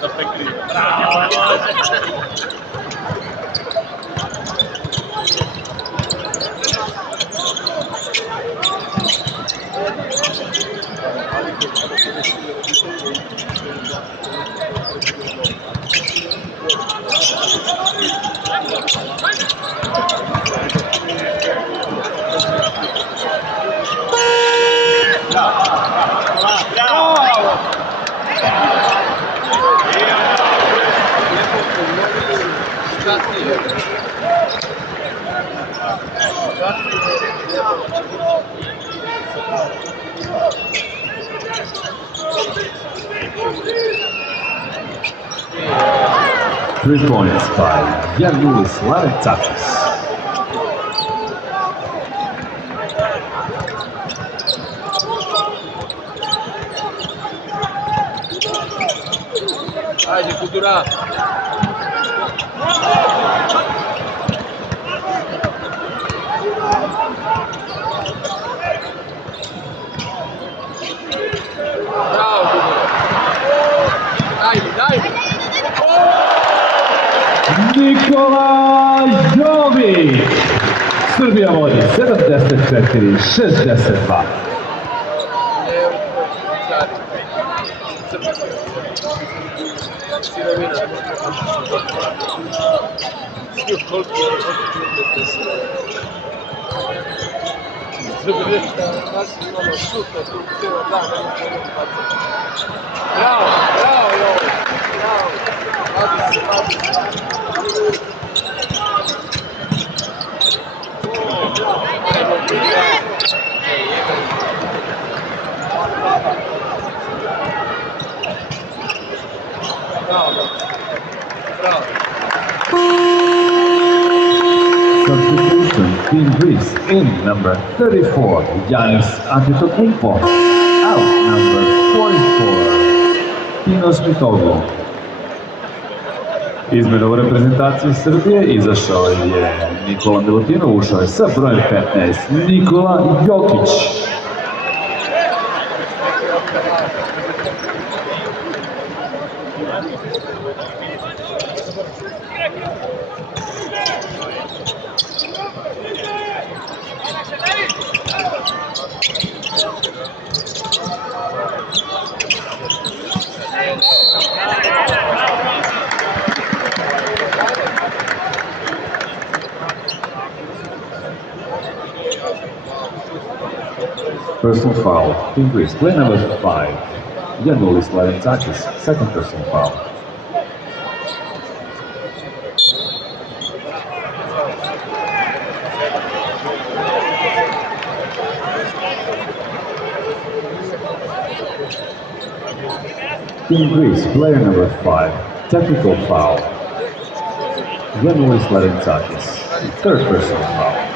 Da prekrije. Three points by Gianluis Larentzakis. Ajde, Kultura! Bravo, Kultura! Ajde! Nikola Jović! Srbija vodi 74-62. Sirovina. Bravo, Jović! Bravo! Vadi se! Bravo! Substitution, Team Greece in number 34, Yanis Antetokounmpo. Out number 44, Tinos Mitoglou. Izmena u reprezentaciji Srbije izašao je Nikola Milutinov, ušao je sa brojem 15 Nikola Jokić. Personal foul, Team Greece, play number 5, Gianluis Larentzakis, second personal foul. Team Greece, player number 5, technical foul, Gianluis Larentzakis, third personal foul.